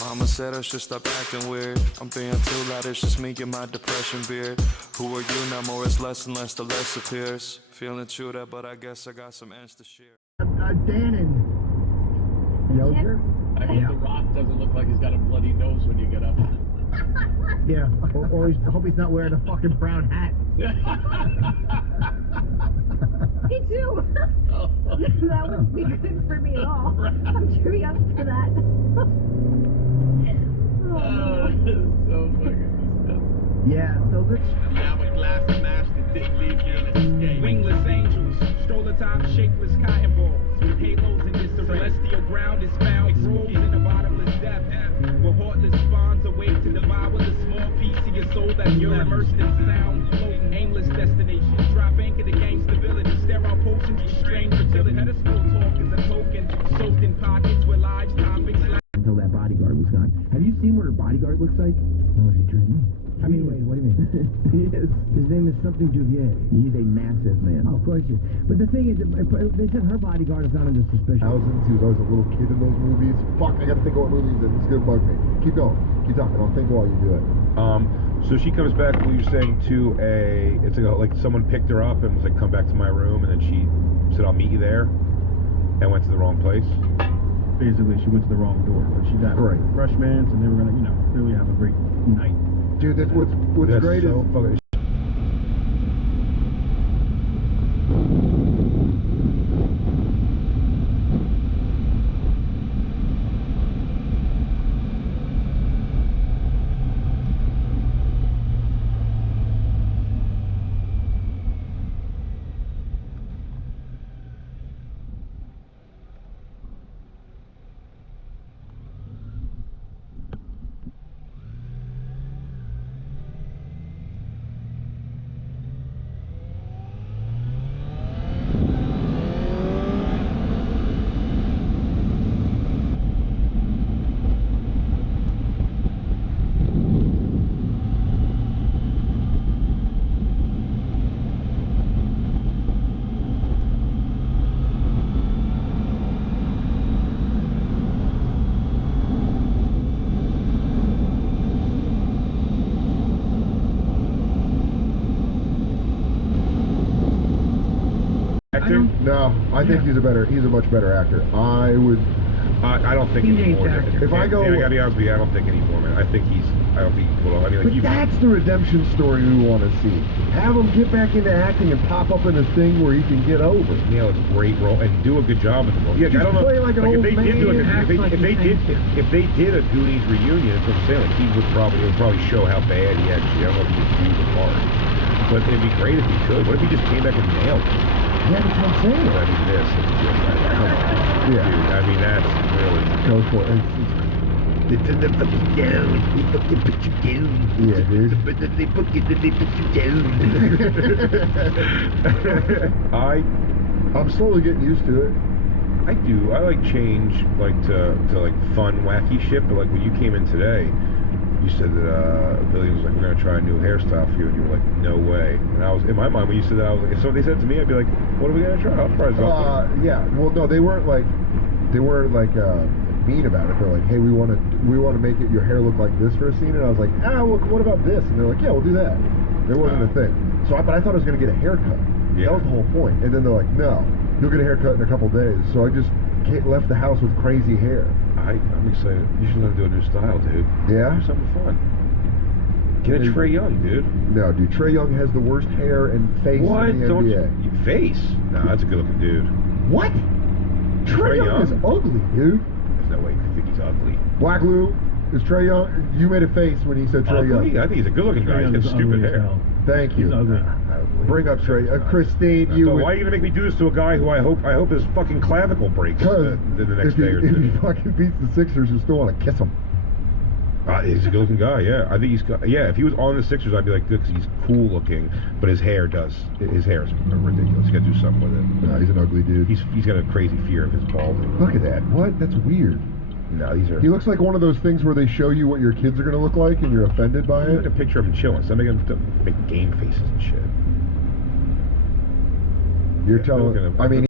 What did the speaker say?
Mama said I should stop acting weird. I'm being too loud, it's just me and my depression beard. Who are you now? More it's less and less, the less appears. Feeling true that, but I guess I got some ends to share. Dan and Yoker? I hope The Rock doesn't look like he's got a bloody nose when you get up. Yeah, or I hope he's not wearing a fucking brown hat. Me too. That wouldn't be good for me at all. I'm too young for that. This is so fucking disgusting. Yeah, so let's... Hourglass smashed and didn't leave me an escape. Wingless angels, stroller top, shapeless cotton balls. With halos in this celestial ground is found exposed in the bottomless depth. Where heartless spawns await to devour the small piece of your soul that's still immersed in sound. Floating aimless destination. Drop anchor to gain stability. Sterile potions restrain fertility. Pedestal talk is a token. Soaked in pockets where lives topics. Until that bodyguard was gone. Have you seen what her bodyguard looks like? No, is he dreaming? I mean, wait, what do you mean? He is. His name is something Duvier. He's a massive man. Oh, of course he is. But the thing is, they said her bodyguard is not under suspicion. Thousands. He was always a little kid in those movies. Fuck, I gotta think of what movie he's in. This is gonna bug me. Keep going. Keep talking. I'll think while you do it. So she comes back, what you're saying, to it's like someone picked her up and was like, come back to my room, and then she said, I'll meet you there, and went to the wrong place. Basically, she went to the wrong door, but she got refreshments, and they were gonna, really have a great night. Dude, that's what's great so is... fucking No, I think he's a much better actor. I don't think anymore. If I go, I gotta be honest with you, I don't think anymore, man. I don't think well, I mean, like, but that's the redemption story we want to see. Have him get back into acting and pop up in a thing where he can get over. Yeah, it's a great role and do a good job with the role. Yeah, just I don't know. Play like an old if they man. if they did a Goonies reunion, that's what I'm saying. Like, it would probably show how bad he actually. I don't know if he could do the part, but it'd be great if he could. What if he just came back and nailed it? Yeah, that's what I'm saying. I mean, this is just come on. Yeah. Dude, I mean, that's really... Go for it. They turn the fucking down. They fucking put you down. Yeah, dude. But then they put you down. I'm slowly getting used to it. I do. I like change, like to like fun, wacky shit. But like when you came in today, you said that Billy was like, "We're gonna try a new hairstyle for you," and you were like, "No way." And I was in my mind when you said that, I was like, if somebody said to me, I'd be like, "What are we gonna try?" I'll try something. Yeah. Well, no, they weren't like mean about it. They're like, "Hey, we want to make your hair look like this for a scene," and I was like, well, what about this? And they're like, "Yeah, we'll do that." There wasn't a thing. So, but I thought I was gonna get a haircut. Yeah. That was the whole point. And then they're like, "No, you'll get a haircut in a couple days." So I just left the house with crazy hair. I'm excited. You should learn to do a new style, dude. Yeah? Do something fun. Get a Trae Young, dude. No, dude. Trae Young has the worst hair and face in the NBA. Face? No, that's a good-looking dude. What? Trae Young is ugly, dude. There's no way you think he's ugly. Black Lou, is Trae Young... You made a face when he said Trae Young. I think he's a good-looking guy. He's got stupid hair. Thank you. Bring up Trae. Christine, why are you gonna make me do this to a guy who I hope his fucking clavicle breaks in the next day or two? If he fucking beats the Sixers, you still want to kiss him. He's a good-looking guy. Yeah, I think he's got. Yeah, if he was on the Sixers, I'd be like, good, because he's cool-looking, but his hair is ridiculous. You got to do something with it. No, he's an ugly dude. He's got a crazy fear of his balding. Look at that. What? That's weird. No, these are... He looks like one of those things where they show you what your kids are going to look like and you're offended by it. Look at a picture of him chilling. So make game faces and shit. You're telling... I mean...